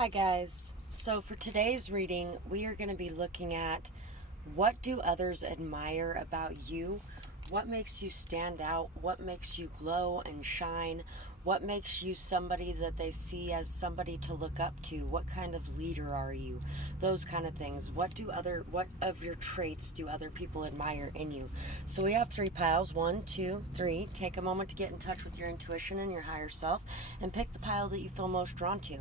Hi guys. So for today's reading, we are going to be looking at what do others admire about you? What makes you stand out? What makes you glow and shine? What makes you somebody that they see as somebody to look up to? What kind of leader are you? Those kind of things. What of your traits do other people admire in you? So we have 3 piles, 1, 2, 3. Take a moment to get in touch with your intuition and your higher self and pick the pile that you feel most drawn to.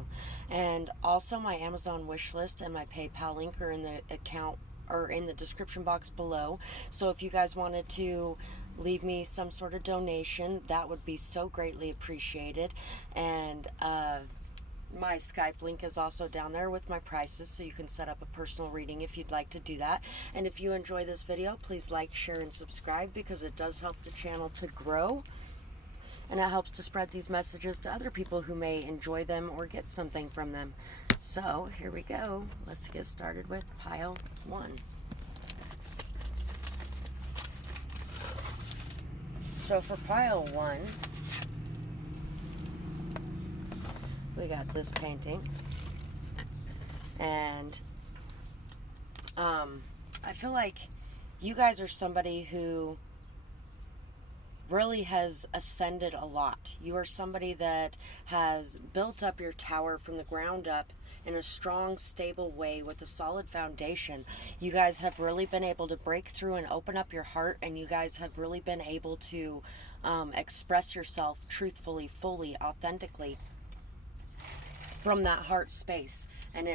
And also my Amazon wish list and my PayPal link are in the account or in the description box below. So if you guys wanted to leave me some sort of donation, that would be so greatly appreciated. And my Skype link is also down there with my prices, so you can set up a personal reading if you'd like to do that. And if you enjoy this video, please like, share, and subscribe, because it does help the channel to grow. And it helps to spread these messages to other people who may enjoy them or get something from them. So here we go. Let's get started with pile 1. So for pile 1, we got this painting. And I feel like you guys are somebody who really has ascended a lot. You are somebody that has built up your tower from the ground up in a strong, stable way with a solid foundation. You guys have really been able to break through and open up your heart, and you guys have really been able to express yourself truthfully, fully, authentically from that heart space. And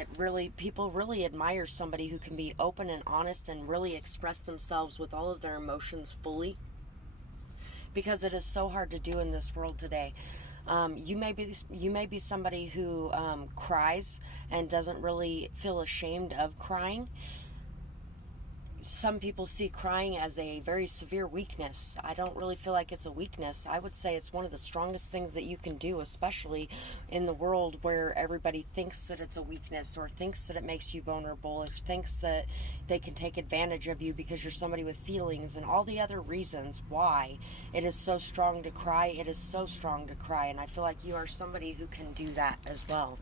people really admire somebody who can be open and honest and really express themselves with all of their emotions fully, because it is so hard to do in this world today. You may be somebody who cries and doesn't really feel ashamed of crying. Some people see crying as a very severe weakness. I don't really feel like it's a weakness. I would say it's one of the strongest things that you can do, especially in the world where everybody thinks that it's a weakness, or thinks that it makes you vulnerable, or thinks that they can take advantage of you because you're somebody with feelings, and all the other reasons why it is so strong to cry. It is so strong to cry, and I feel like you are somebody who can do that as well.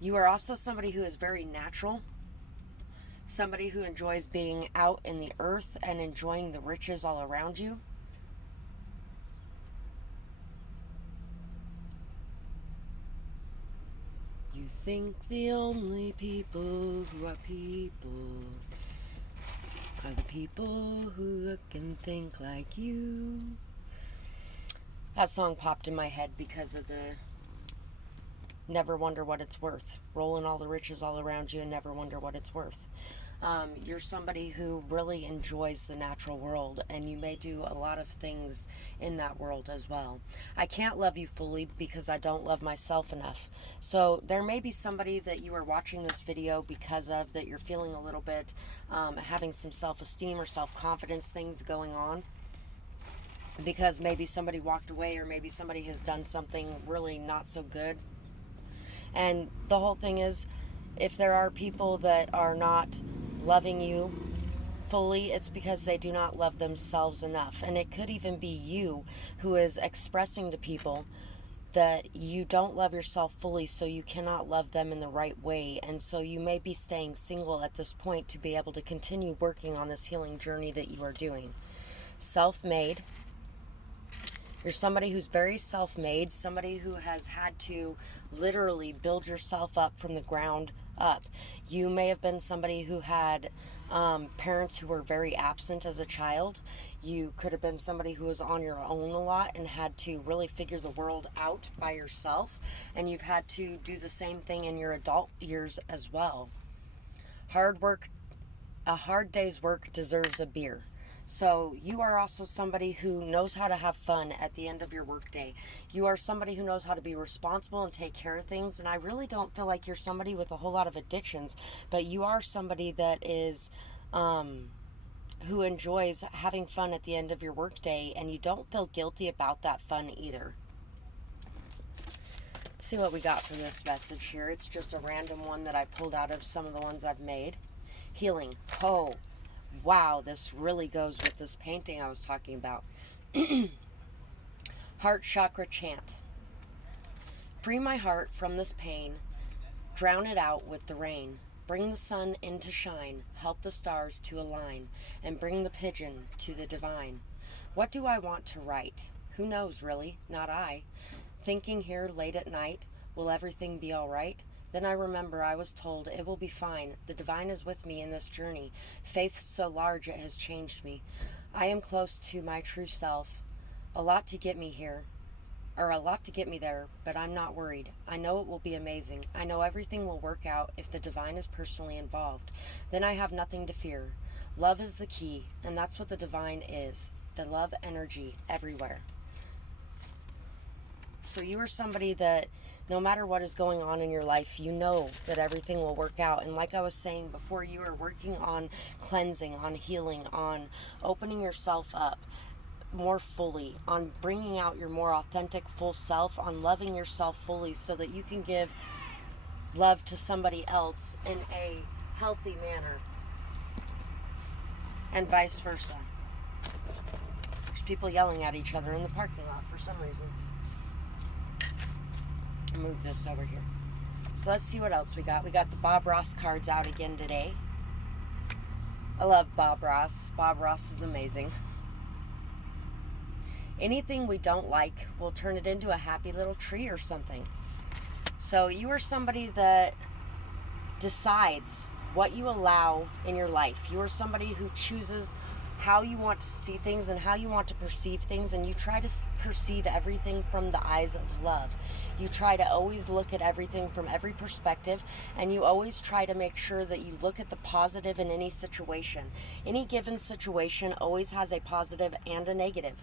You are also somebody who is very natural. Somebody who enjoys being out in the earth and enjoying the riches all around you. You think the only people who are people are the people who look and think like you. That song popped in my head because of the never wonder what it's worth. Rolling all the riches all around you and never wonder what it's worth. You're somebody who really enjoys the natural world, and you may do a lot of things in that world as well. I can't love you fully because I don't love myself enough. So there may be somebody that you are watching this video because of, that you're feeling a little bit, having some self-esteem or self-confidence things going on, because maybe somebody walked away, or maybe somebody has done something really not so good. And the whole thing is, if there are people that are not loving you fully, it's because they do not love themselves enough. And it could even be you who is expressing to people that you don't love yourself fully, so you cannot love them in the right way. And so you may be staying single at this point to be able to continue working on this healing journey that you are doing. Self-made. You're somebody who's very self-made, somebody who has had to literally build yourself up from the ground up. You may have been somebody who had parents who were very absent as a child. You could have been somebody who was on your own a lot and had to really figure the world out by yourself. And you've had to do the same thing in your adult years as well. Hard work, a hard day's work deserves a beer. So you are also somebody who knows how to have fun at the end of your workday. You are somebody who knows how to be responsible and take care of things. And I really don't feel like you're somebody with a whole lot of addictions, but you are somebody that is who enjoys having fun at the end of your workday, and you don't feel guilty about that fun either. Let's see what we got for this message here. It's just a random one that I pulled out of some of the ones I've made. Healing. Oh, wow, this really goes with this painting I was talking about. Heart chakra chant. Free my heart from this pain, drown it out with the rain. Bring the sun in to shine, help the stars to align, and bring the pigeon to the divine. What do I want to write? Who knows, really? Not I. Thinking here late at night, will everything be all right? Then I remember I was told it will be fine. The divine is with me in this journey. Faith so large it has changed me. I am close to my true self. A lot to get me here, or a lot to get me there, but I'm not worried. I know it will be amazing. I know everything will work out if the divine is personally involved. Then I have nothing to fear. Love is the key, and that's what the divine is. The love energy everywhere. So you are somebody that no matter what is going on in your life, you know that everything will work out. And like I was saying before, you are working on cleansing, on healing, on opening yourself up more fully, on bringing out your more authentic full self, on loving yourself fully so that you can give love to somebody else in a healthy manner, and vice versa. There's people yelling at each other in the parking lot for some reason. I'll move this over here. So let's see what else we got. We got the Bob Ross cards out again today. I love Bob Ross. Bob Ross is amazing. Anything we don't like, we'll turn it into a happy little tree or something. So you are somebody that decides what you allow in your life. You are somebody who chooses how you want to see things and how you want to perceive things, and you try to perceive everything from the eyes of love. You try to always look at everything from every perspective, and you always try to make sure that you look at the positive in any situation. Any given situation always has a positive and a negative.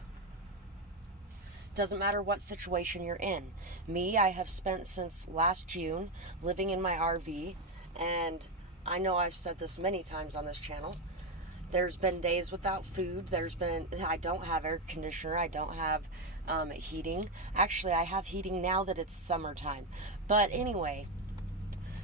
Doesn't matter what situation you're in. Me, I have spent since last June living in my RV, and I know I've said this many times on this channel. There's been days without food. I don't have air conditioner. I don't have heating. Actually, I have heating now that it's summertime. But anyway,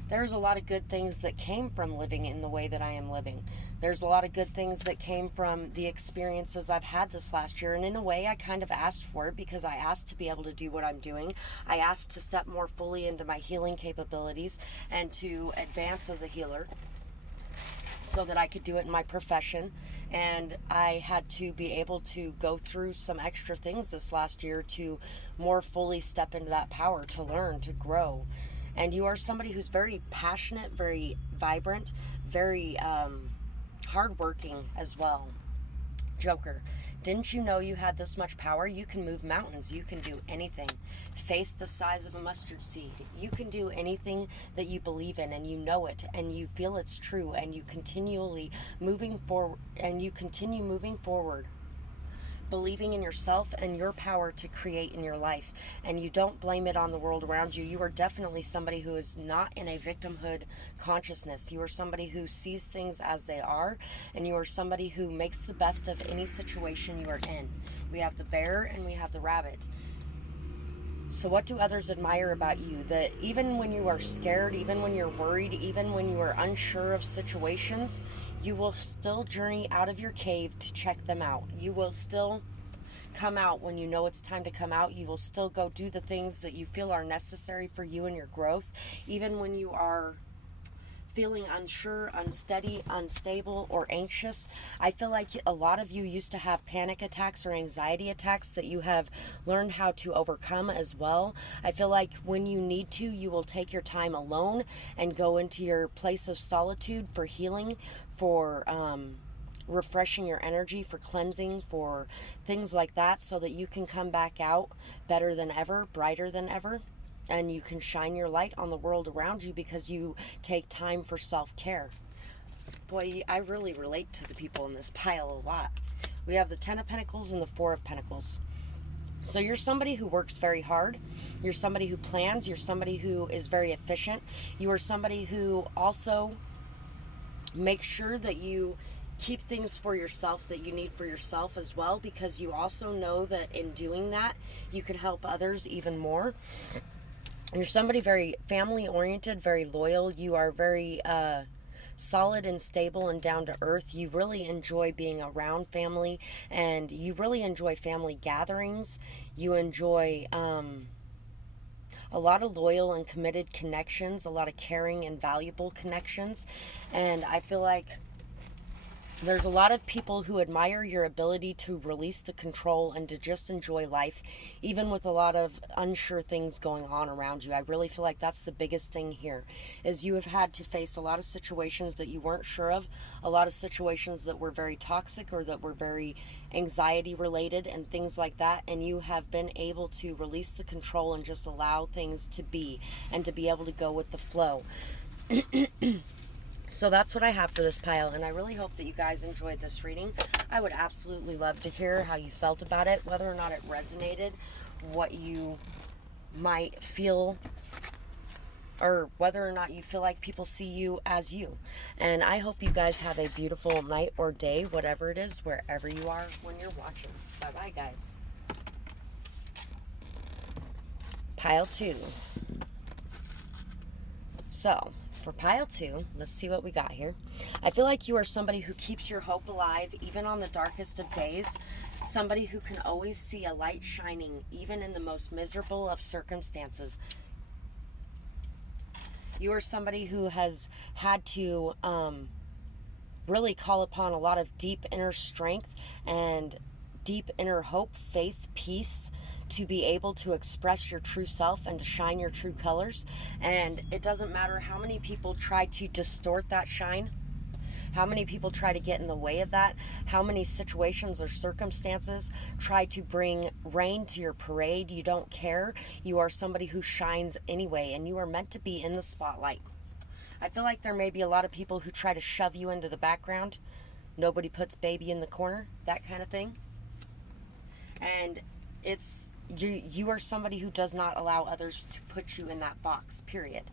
there's a lot of good things that came from living in the way that I am living. There's a lot of good things that came from the experiences I've had this last year. And in a way, I kind of asked for it because I asked to be able to do what I'm doing. I asked to step more fully into my healing capabilities and to advance as a healer so that I could do it in my profession. And I had to be able to go through some extra things this last year to more fully step into that power, to learn, to grow. And you are somebody who's very passionate, very vibrant, very hardworking as well. Joker, didn't you know you had this much power? You can move mountains. You can do anything. Faith the size of a mustard seed. You can do anything that you believe in, and you know it, and you feel it's true, and you continually moving forward, and you continue moving forward, believing in yourself and your power to create in your life, and you don't blame it on the world around you. You are definitely somebody who is not in a victimhood consciousness. You are somebody who sees things as they are, and you are somebody who makes the best of any situation you are in. We have the bear and we have the rabbit. So what do others admire about you? That even when you are scared, even when you're worried, even when you are unsure of situations, you will still journey out of your cave to check them out. You will still come out when you know it's time to come out. You will still go do the things that you feel are necessary for you and your growth, even when you are feeling unsure, unsteady, unstable, or anxious. I feel like a lot of you used to have panic attacks or anxiety attacks that you have learned how to overcome as well. I feel like when you need to, you will take your time alone and go into your place of solitude for healing, for refreshing your energy, for cleansing, for things like that, so that you can come back out better than ever, brighter than ever. And you can shine your light on the world around you because you take time for self-care. Boy, I really relate to the people in this pile a lot. We have the 10 of Pentacles and the 4 of Pentacles. So you're somebody who works very hard. You're somebody who plans. You're somebody who is very efficient. You are somebody who also makes sure that you keep things for yourself that you need for yourself as well, because you also know that in doing that, you can help others even more. You're somebody very family-oriented, very loyal. You are very solid and stable and down to earth. You really enjoy being around family, and you really enjoy family gatherings. You enjoy a lot of loyal and committed connections, a lot of caring and valuable connections. And I feel like there's a lot of people who admire your ability to release the control and to just enjoy life, even with a lot of unsure things going on around you. I really feel like that's the biggest thing here, is you have had to face a lot of situations that you weren't sure of, a lot of situations that were very toxic or that were very anxiety related and things like that, and you have been able to release the control and just allow things to be and to be able to go with the flow. So that's what I have for this pile, and I really hope that you guys enjoyed this reading. I would absolutely love to hear how you felt about it, whether or not it resonated, what you might feel, or whether or not you feel like people see you as you. And I hope you guys have a beautiful night or day, whatever it is, wherever you are when you're watching. Bye-bye, guys. Pile 2. So, for pile 2, let's see what we got here. I feel like you are somebody who keeps your hope alive even on the darkest of days. Somebody who can always see a light shining even in the most miserable of circumstances. You are somebody who has had to really call upon a lot of deep inner strength and deep inner hope, faith, peace, to be able to express your true self and to shine your true colors. And it doesn't matter how many people try to distort that shine, how many people try to get in the way of that, how many situations or circumstances try to bring rain to your parade. You don't care. You are somebody who shines anyway, and you are meant to be in the spotlight. I feel like there may be a lot of people who try to shove you into the background. Nobody puts baby in the corner, that kind of thing. And it's you are somebody who does not allow others to put you in that box, period.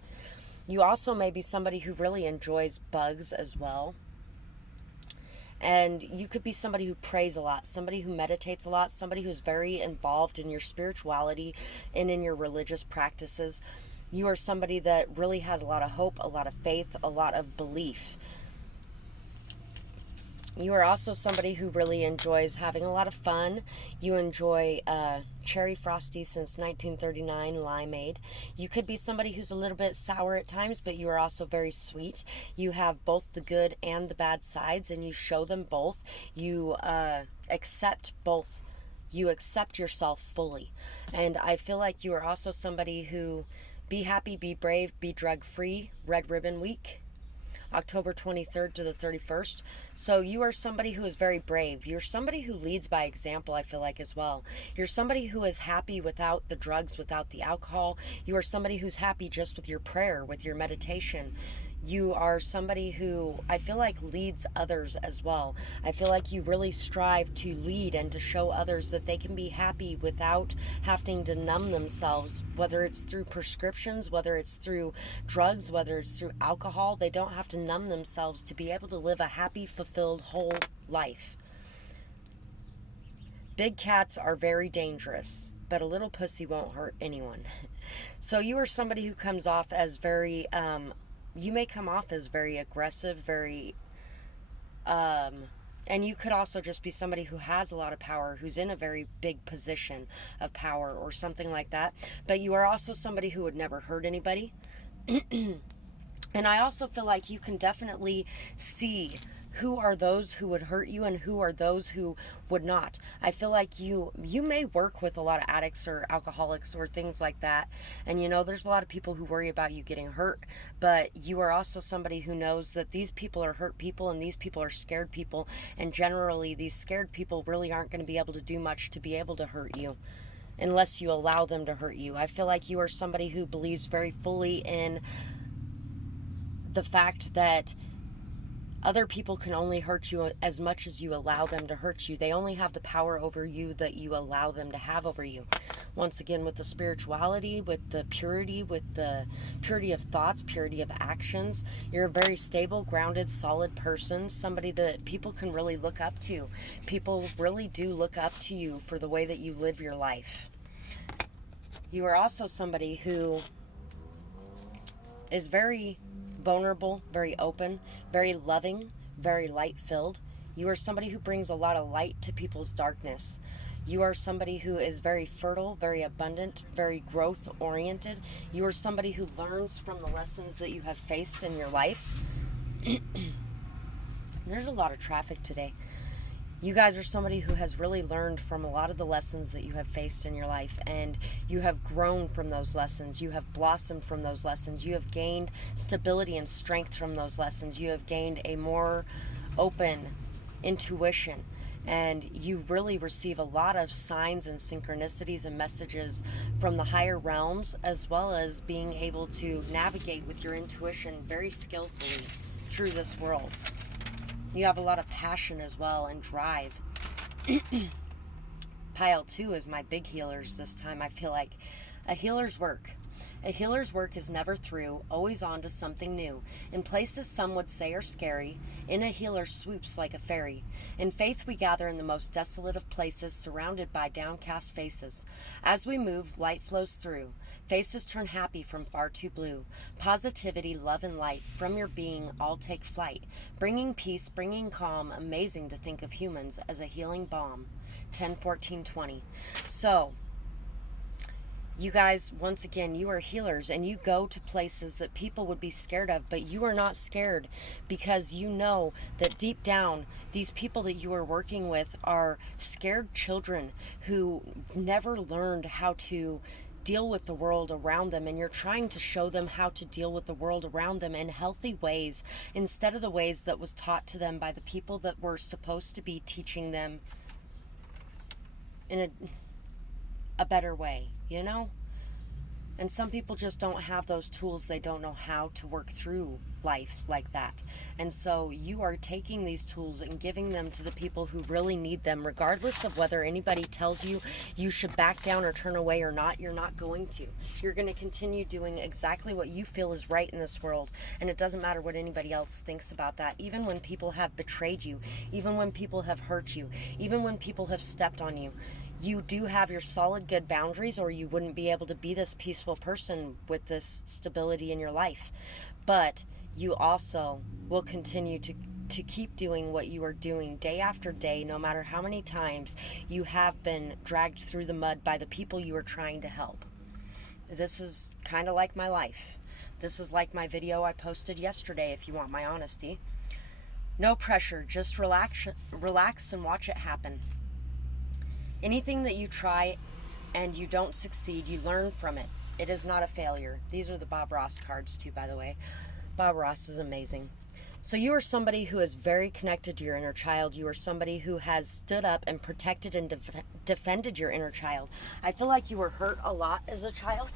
You also may be somebody who really enjoys bugs as well. And you could be somebody who prays a lot, somebody who meditates a lot, somebody who's very involved in your spirituality and in your religious practices. You are somebody that really has a lot of hope, a lot of faith, a lot of belief. You are also somebody who really enjoys having a lot of fun. You enjoy cherry frosty since 1939 limeade. You could be somebody who's a little bit sour at times, but you are also very sweet. You have both the good and the bad sides, and you show them both. You accept both. You accept yourself fully. And I feel like you are also somebody who, be happy, be brave, be drug-free, Red Ribbon Week, October 23rd to the 31st. So you are somebody who is very brave. You're somebody who leads by example, I feel like, as well. You're somebody who is happy without the drugs, without the alcohol. You are somebody who's happy just with your prayer, with your meditation. You are somebody who I feel like leads others as well. I feel like you really strive to lead and to show others that they can be happy without having to numb themselves, whether it's through prescriptions, whether it's through drugs, whether it's through alcohol. They don't have to numb themselves to be able to live a happy, fulfilled, whole life. Big cats are very dangerous, but a little pussy won't hurt anyone. So you are somebody who comes off as very... you may come off as very aggressive, very, and you could also just be somebody who has a lot of power, who's in a very big position of power or something like that. But you are also somebody who would never hurt anybody. And I also feel like you can definitely see who are those who would hurt you and who are those who would not. I feel like you may work with a lot of addicts or alcoholics or things like that. And there's a lot of people who worry about you getting hurt, but you are also somebody who knows that these people are hurt people and these people are scared people. And generally, these scared people really aren't going to be able to do much to be able to hurt you unless you allow them to hurt you. I feel like you are somebody who believes very fully in the fact that other people can only hurt you as much as you allow them to hurt you. They only have the power over you that you allow them to have over you. Once again, with the spirituality, with the purity of thoughts, purity of actions, you're a very stable, grounded, solid person, somebody that people can really look up to. People really do look up to you for the way that you live your life. You are also somebody who is very vulnerable, very open, very loving, very light-filled. You are somebody who brings a lot of light to people's darkness. You are somebody who is very fertile, very abundant, very growth oriented. You are somebody who learns from the lessons that you have faced in your life. There's a lot of traffic today. You guys are somebody who has really learned from a lot of the lessons that you have faced in your life, and you have grown from those lessons. You have blossomed from those lessons. You have gained stability and strength from those lessons. You have gained a more open intuition, and you really receive a lot of signs and synchronicities and messages from the higher realms, as well as being able to navigate with your intuition very skillfully through this world. You have a lot of passion as well and drive. Pile 2 is my big healers this time. I feel like a healer's work. A healer's work is never through, always on to something new. In places some would say are scary, in a healer swoops like a fairy. In faith we gather in the most desolate of places, surrounded by downcast faces. As we move, light flows through. Faces turn happy from far too blue. Positivity, love, and light from your being all take flight. Bringing peace, bringing calm, amazing to think of humans as a healing balm. 10-14-20. So, you guys, once again, you are healers, and you go to places that people would be scared of, but you are not scared because you know that deep down, these people that you are working with are scared children who never learned how to deal with the world around them, and you're trying to show them how to deal with the world around them in healthy ways instead of the ways that was taught to them by the people that were supposed to be teaching them in a better way, you know? And some people just don't have those tools. They don't know how to work through life like that. And so you are taking these tools and giving them to the people who really need them, regardless of whether anybody tells you you should back down or turn away or not. You're not going to. You're going to continue doing exactly what you feel is right in this world. And it doesn't matter what anybody else thinks about that. Even when people have betrayed you, even when people have hurt you, even when people have stepped on you, you do have your solid good boundaries, or you wouldn't be able to be this peaceful person with this stability in your life. But you also will continue to keep doing what you are doing day after day, no matter how many times you have been dragged through the mud by the people you are trying to help. This is kind of like my life. This is like my video I posted yesterday, if you want my honesty. No pressure, just relax and watch it happen. Anything that you try and you don't succeed, you learn from it. It is not a failure. These are the Bob Ross cards too, by the way. Bob Ross is amazing. So you are somebody who is very connected to your inner child. You are somebody who has stood up and protected and defended your inner child. I feel like you were hurt a lot as a child.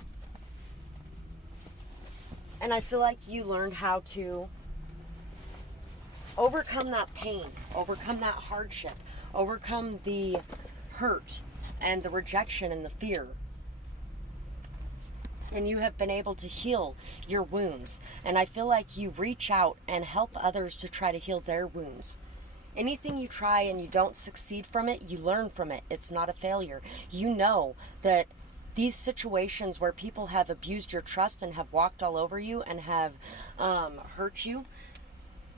And I feel like you learned how to overcome that pain, overcome that hardship, overcome the hurt and the rejection and the fear. And you have been able to heal your wounds. And I feel like you reach out and help others to try to heal their wounds. Anything you try and you don't succeed from it, you learn from it. It's not a failure. You know that these situations where people have abused your trust and have walked all over you and have hurt you,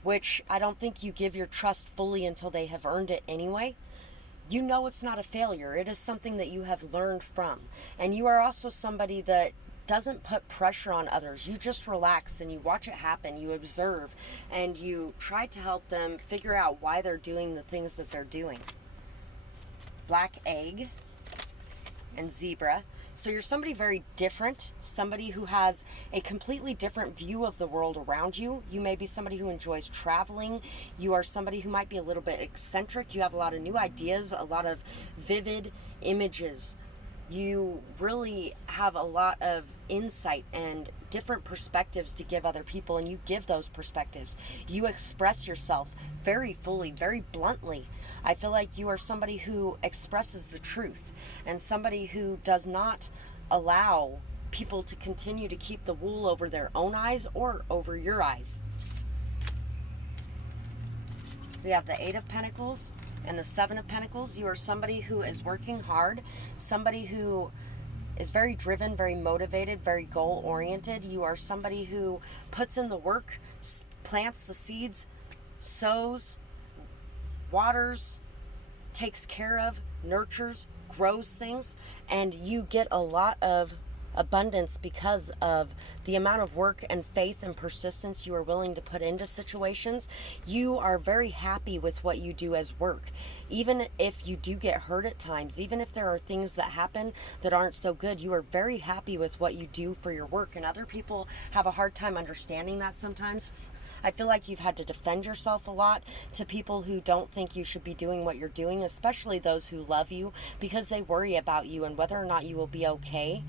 which I don't think you give your trust fully until they have earned it anyway. You know it's not a failure. It is something that you have learned from. And you are also somebody that doesn't put pressure on others. You just relax and you watch it happen. You observe and you try to help them figure out why they're doing the things that they're doing. Black egg and zebra. So you're somebody very different, somebody who has a completely different view of the world around you. You may be somebody who enjoys traveling. You are somebody who might be a little bit eccentric. You have a lot of new ideas, a lot of vivid images. You really have a lot of insight and different perspectives to give other people, and you give those perspectives. You express yourself very fully, very bluntly. I feel like you are somebody who expresses the truth and somebody who does not allow people to continue to keep the wool over their own eyes or over your eyes. We have the 8 of Pentacles and the 7 of Pentacles. You are somebody who is working hard, somebody who is very driven, very motivated, very goal-oriented. You are somebody who puts in the work, plants the seeds, sows, waters, takes care of, nurtures, grows things, and you get a lot of abundance because of the amount of work and faith and persistence you are willing to put into situations. You are very happy with what you do as work. Even if you do get hurt at times, even if there are things that happen that aren't so good, you are very happy with what you do for your work. And other people have a hard time understanding that sometimes. I feel like you've had to defend yourself a lot to people who don't think you should be doing what you're doing, especially those who love you, because they worry about you and whether or not you will be okay.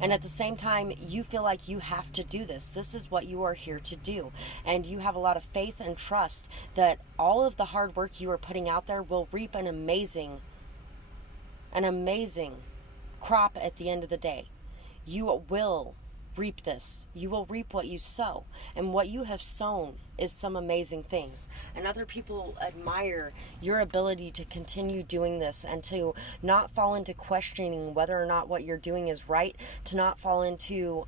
And at the same time, you feel like you have to do this. This is what you are here to do. And you have a lot of faith and trust that all of the hard work you are putting out there will reap an amazing crop at the end of the day. You will reap this. You will reap what you sow. And what you have sown is some amazing things. And other people admire your ability to continue doing this and to not fall into questioning whether or not what you're doing is right, to not fall into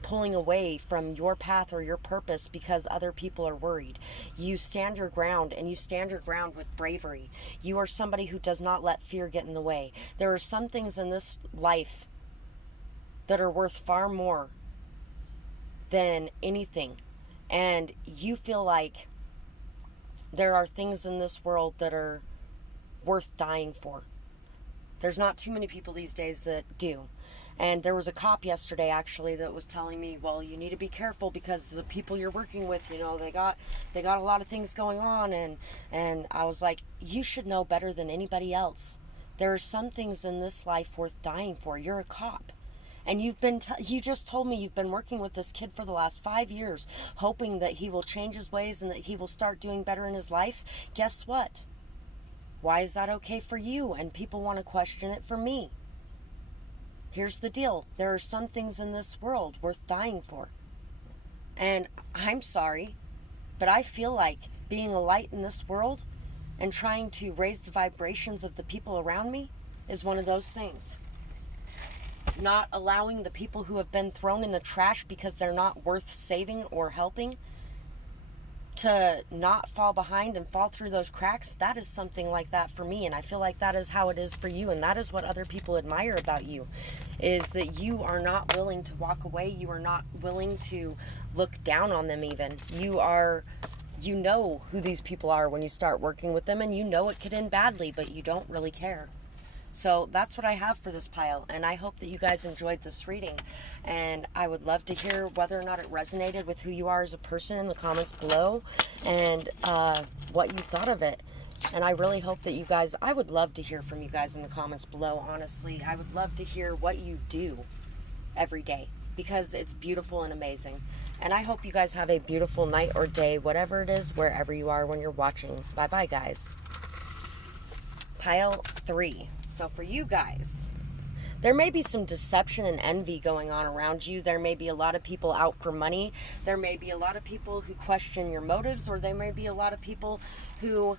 pulling away from your path or your purpose because other people are worried. You stand your ground, and you stand your ground with bravery. You are somebody who does not let fear get in the way. There are some things in this life that are worth far more than anything. And you feel like there are things in this world that are worth dying for. There's not too many people these days that do. And there was a cop yesterday actually that was telling me, well, you need to be careful because the people you're working with, you know, they got a lot of things going on. And I was like, you should know better than anybody else. There are some things in this life worth dying for. You're a cop. And you just told me you've been working with this kid for the last 5 years, hoping that he will change his ways and that he will start doing better in his life. Guess what? Why is that okay for you? And people want to question it for me. Here's the deal. There are some things in this world worth dying for. And I'm sorry, but I feel like being a light in this world and trying to raise the vibrations of the people around me is one of those things. Not allowing the people who have been thrown in the trash because they're not worth saving or helping to not fall behind and fall through those cracks, that is something like that for me. And I feel like that is how it is for you. And that is what other people admire about you, is that you are not willing to walk away. You are not willing to look down on them even. You know who these people are when you start working with them, and you know it could end badly, but you don't really care. So that's what I have for this pile, and I hope that you guys enjoyed this reading. And I would love to hear whether or not it resonated with who you are as a person in the comments below, and what you thought of it. And I really hope that you guys, I would love to hear from you guys in the comments below, honestly. I would love to hear what you do every day, because it's beautiful and amazing. And I hope you guys have a beautiful night or day, whatever it is, wherever you are when you're watching. Bye-bye, guys. Pile 3. So for you guys, there may be some deception and envy going on around you. There may be a lot of people out for money. There may be a lot of people who question your motives, or there may be a lot of people who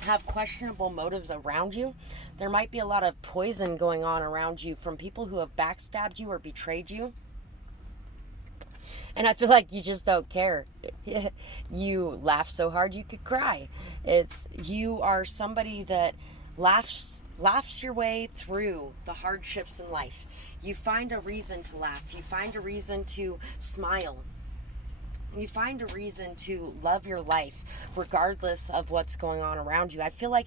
have questionable motives around you. There might be a lot of poison going on around you from people who have backstabbed you or betrayed you. And I feel like you just don't care. You laugh so hard you could cry. You are somebody that laughs your way through the hardships in life. You find a reason to laugh. You find a reason to smile. You find a reason to love your life regardless of what's going on around you. I feel like